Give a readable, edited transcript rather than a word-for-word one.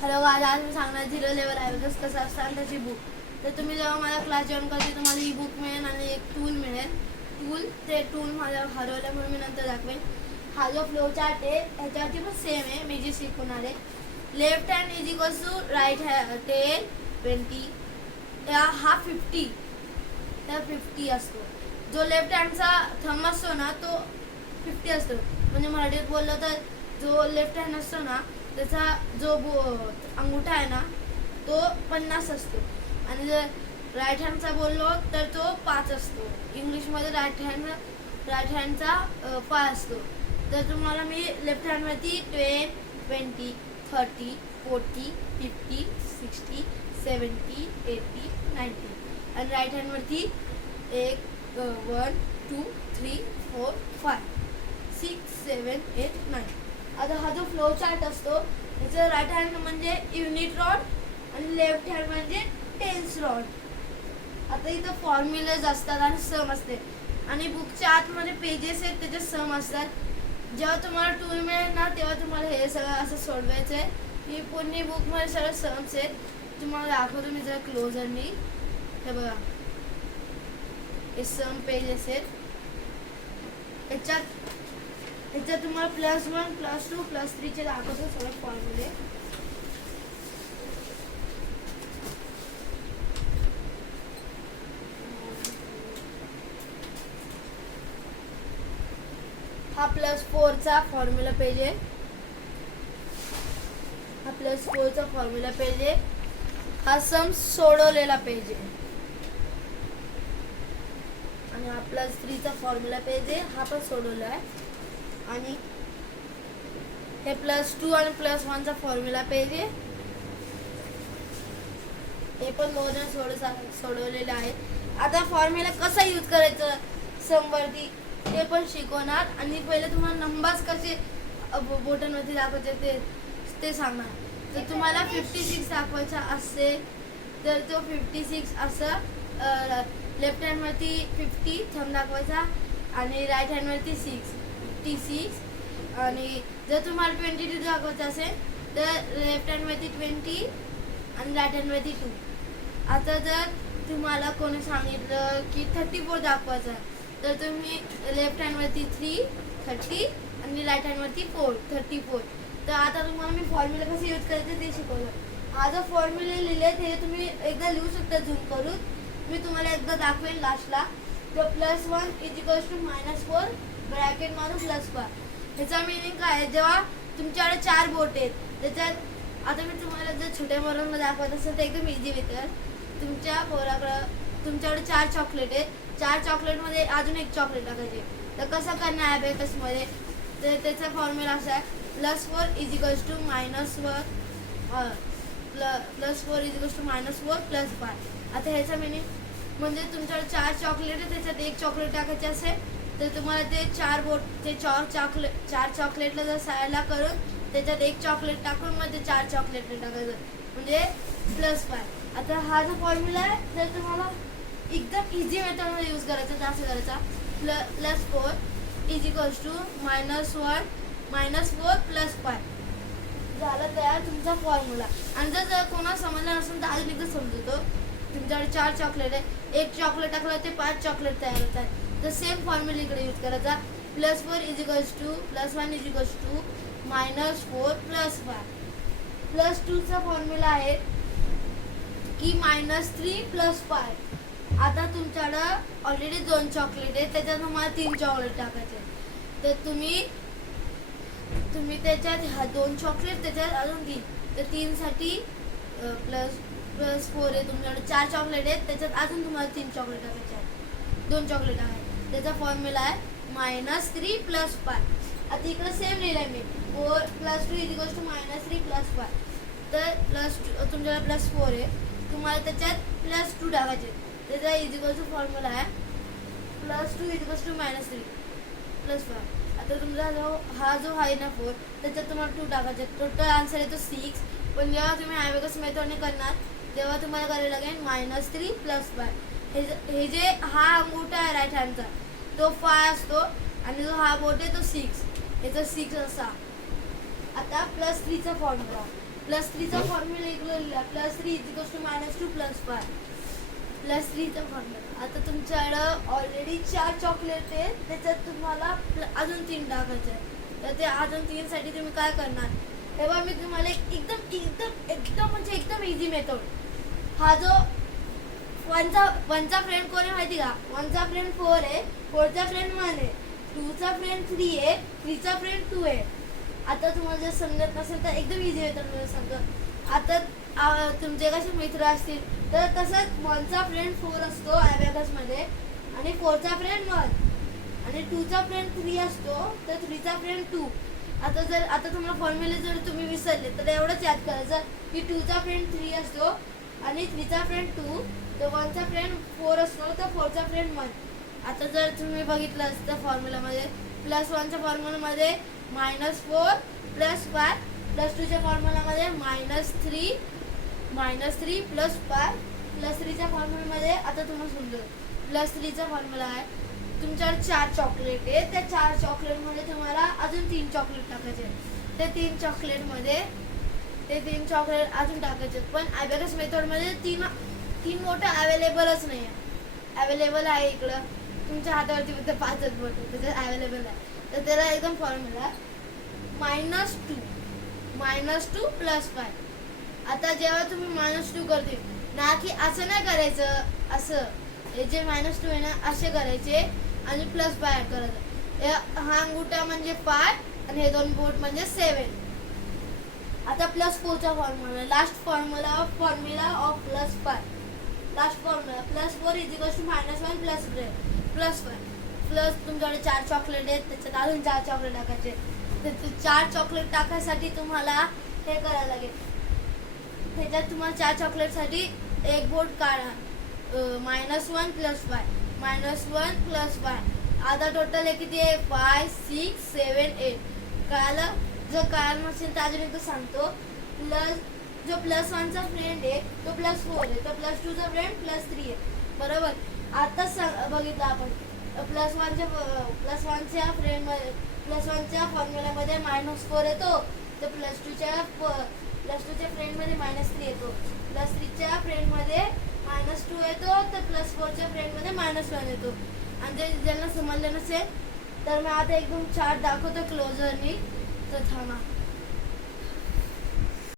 Hello guys, आज मी सांगणार 0 level abacus कसं असतं आणि त्याची बुक. तर तुम्ही जेव्हा मला क्लास जॉईन करते तुम्हाला ई बुक मिळेल आणि एक टूल मिळेल. ते टूल माझ्या हरवलं म्हणून मी नंतर दाखवेन. हा जो फ्लो चार्ट आहे ह्याच्यावरती पण सेम आहे. मी जे शिकवणार आहे, left hand is equals to right hand 10 20, हा 50 तर 50 असतो. जो लेफ्ट हँडचा थंब असतो ना तो 50 असतो. म्हणजे मराठीत बोललं तर जो लेफ्ट हँड असतो ना त्याचा जो अंगूठा आहे ना तो 50 असतो. आणि जर राईट हँडचा बोललो तर तो 5 असतो. इंग्लिशमध्ये राईट हँडचा 5 असतो. तर तुम्हाला मी लेफ्ट हँडवरती 10 20 30 40 50 60 70 80 90 आणि राईट हँडवरती 1 1 2 3 4 5 6 7 8 9. आता हा जो फ्लो चार्ट असतो त्याचं राईट हँड म्हणजे युनिट रॉड आणि लेफ्ट हँड म्हणजे टेन्स रॉड. आता इथं फॉर्म्युलाज असतात आणि सम असते आणि बुकच्या आतमध्ये पेजेस आहेत त्याचे सम असतात. जेव्हा तुम्हाला टूल मिळेल ना तेव्हा तुम्हाला हे सगळं असं सोडवायचं आहे. ही पूर्ण बुकमध्ये सगळं समस आहेत. तुम्हाला दाखवतो मी जरा क्लोजरनी. हे बघा, हे सम पेजेस आहेत. ह्याच्यात तुम्हाला +1 +2 +3 चे दाखवतो सगळे फॉर्म्युले. हा +4 चा फॉर्म्युला पेज आहे. हा +4 चा फॉर्म्युला पेज आहे. हा सम सोडवलेला पेज आहे. आणि हा +3 चा फॉर्म्युला पेज आहे. हा पण सोडवला आहे. आणि हे +2 आणि +1 चा फॉर्म्युला पेज आहे. हे पण सोडवलेले आहे. आता फॉर्म्युला कसा यूज करायचं समवरती ते पण शिकवणार. आणि पहिले तुम्हाला नंबर्स कसे बोटांवरती दाखवायचे ते सांगणार. जर तुम्हाला 56 दाखवायचा असेल तर तो 56 असं लेफ्ट हँडवरती 50 थंब दाखवायचा आणि राईट हँडवरती 56. आणि जर तुम्हाला 22 दाखवायचं असेल तर लेफ्ट हँडवरती 20 आणि राईट हँडवरती 2. आता जर तुम्हाला कोणी सांगितलं की 34 दाखवायचा तर तुम्ही लेफ्ट हँडवरती 3 30 आणि राईट हँडवरती 4 34. तर आता तुम्हाला मी फॉर्म्युला कसं यूज करायचं ते शिकवलं. हा जो फॉर्म्युले लिहिले ते तुम्ही एकदा लिहू शकता झूम करून. मी तुम्हाला एकदा दाखवेन लास्टला. तर +1 इज इक्वल्स टू -4 ब्रॅकेट मारून +5. ह्याचा मिनिंग काय आहे, जेव्हा तुमच्याकडे 4 बोट आहेत त्याच्यात आता मी तुम्हाला जर छोट्या पोरांना दाखवत असेल तर एकदम इझी मेथड. तुमच्याकडे 4 चॉकलेट आहेत. 4 चॉकलेटमध्ये अजून एक चॉकलेट टाकायचे. तर कसं करणार ॲबॅकसमध्ये तर त्याचा फॉर्म्युला असा आहे +4 is equals to -4 +4 is equals to -4 +5. आता ह्याचा मिनिंग म्हणजे तुमच्याकडे 4 चॉकलेट आहे त्याच्यात एक चॉकलेट टाकायचे असेल तर तुम्हाला ते 4 चॉकलेटला जर साईडला करून त्याच्यात एक चॉकलेट टाकून मग ते 4 चॉकलेट टाकायचं म्हणजे +5. आता हा जो फॉर्म्युला आहे तर तुम्हाला एकदम इझी मेथडमध्ये यूज करायचा. तर असं करायचा +4 इज इक्वल्स टू -1 -4 +5 झालं तयार तुमचा फॉर्म्युला. आणि जर कोणाला समजलं नसेल तर अजून एकदा समजतो. तुमच्याकडे 4 चॉकलेट आहे, एक चॉकलेट टाकलं ते 5 चॉकलेट तयार होतात. तर सेम फॉर्म्युला इकडे यूज करायचा. +4 is equals to +1 is equals to -4 +5. +2चा फॉर्म्युला आहे की -3 +5. आता तुमच्याकडं ऑलरेडी 2 चॉकलेट आहे त्याच्यात तुम्हाला 3 चॉकलेट टाकायचे. तर तुम्ही त्याच्यात 2 चॉकलेट त्याच्यात अजून 3 तर 3 साठी +4 आहे. तुमच्याकडे 4 चॉकलेट आहेत त्याच्यात अजून तुम्हाला 3 चॉकलेट टाकायचे आहेत. 2 चॉकलेट आहे. त्याचा फॉर्म्युला आहे -3 +5. आता इकडे सेम लिहिलं आहे मी +2 इज इक्वल्स टू -3 +5. तर तुमच्याकडे +4 आहे तुम्हाला त्याच्यात +2 टाकायचे. त्याचा इज इक्वल्स टू फॉर्म्युला आहे +2 इज इक्वल्स टू -3 +5. आता तुमचा हा जो आहे ना 4 त्याच्यात तुम्हाला 2 टाकायचे. टोटल आन्सर येतो 6. पण जेव्हा तुम्ही ॲबॅकस मेथडने करणार तेव्हा तुम्हाला करायला लागेल -3 +5. हे जे हा अंगूठा आहे राईट हँडचा तो 5 असतो आणि जो हा बोट आहे तो 6. याचा 6 असा. आता +3चा फॉर्म्युला +3चा फॉर्म्युला इकडे लिहिला +3 = -2 +5 +3चा फॉर्म्युला. आता तुमच्याकडं ऑलरेडी 4 चॉकलेट आहे, त्याच्यात तुम्हाला अजून 3 टाकायचे आहे. तर ते अजून 3 साठी तुम्ही काय करणार, तेव्हा मी तुम्हाला एकदम एकदम एकदम म्हणजे एकदम इझी मेथड. हा जो वनचा फ्रेंड कोण आहे माहिती का? 1चा फ्रेंड 4 आहे, 4चा फ्रेंड 1 आहे, 2चा फ्रेंड 3 आहे, 3चा फ्रेंड 2 आहे. आता तुम्हाला जर समजत नसेल तर एकदम इझी मेथड मध्ये सांगतो. आता तुमचे कसे मित्र असतील तर तसंच 1चा फ्रेंड 4 असतो ॲबॅकस मध्ये आणि 4चा फ्रेंड 1 आणि 2चा फ्रेंड 3 असतो, तर 3चा फ्रेंड 2. आता तुम्हाला फॉर्म्युले जर तुम्ही विसरले तर एवढंच याद करायचं की 2चा फ्रेंड 3 असतो आणि 3चा फ्रेंड 2, तर 1चा फ्रेंड 4 असतो, तर 4चा फ्रेंड 1. आता जर तुम्ही बघितलं असतं फॉर्म्युलामध्ये +1च्या फॉर्म्युलामध्ये -4 +5 +2च्या फॉर्म्युलामध्ये -3 +5 +3च्या फॉर्म्युलामध्ये आता तुम्हाला समजेल +3चा फॉर्म्युला आहे. तुमच्याकडे 4 चॉकलेट आहे, त्या 4 चॉकलेटमध्ये तुम्हाला अजून 3 चॉकलेट टाकायचे. ते 3 चॉकलेट अजून टाकायचे. पण ॲबॅकस मेथडमध्ये 3 मोठं अवेलेबलच नाही आहे. अवेलेबल आहे इकडं तुमच्या हातावरती फक्त 5च बोट त्याच्यात अवेलेबल आहे. तर त्याला एकदम फॉर्म्युला -2 +5. आता जेव्हा तुम्ही -2 करते ना, की असं नाही करायचं, असं हे जे -2 आहे ना असे करायचे आणि +5 करायचं. हा अंगुठा म्हणजे 5 आणि हे 2 बोट म्हणजे 7. आता +4चा formula, last formula of +5. Last formula +4 = -1 +5 तुमच्याकडे 4 चॉकलेट आहेत, त्याच्यात अजून 4 चॉकलेट टाकायचे. तर 4 चॉकलेट टाकायसाठी तुम्हाला हे करायला लागेल. त्याच्यात तुम्हाला 4 चॉकलेटसाठी एक बोट काढा. -1 +5 आता टोटल आहे किती आहे? 5 6 7 8. कळालं? जर कळालं नसेल तर अजून एकदा सांगतो. जो +1चा फ्रेंड आहे तो +4 आहे, तो +2चा फ्रेंड +3 आहे, बरोबर. आता बघितलं आपण +1च्या फॉर्म्युलामध्ये -4 येतो, तर +2च्या फ्रेंडमध्ये -3 येतो, +3च्या फ्रेंडमध्ये -2 येतो, तर +4च्या फ्रेंडमध्ये -1 येतो. आणि ज्यांना समजलं नसेल तर मी आता एकदम चार्ट दाखवतो क्लोजरनी. तर थांबा.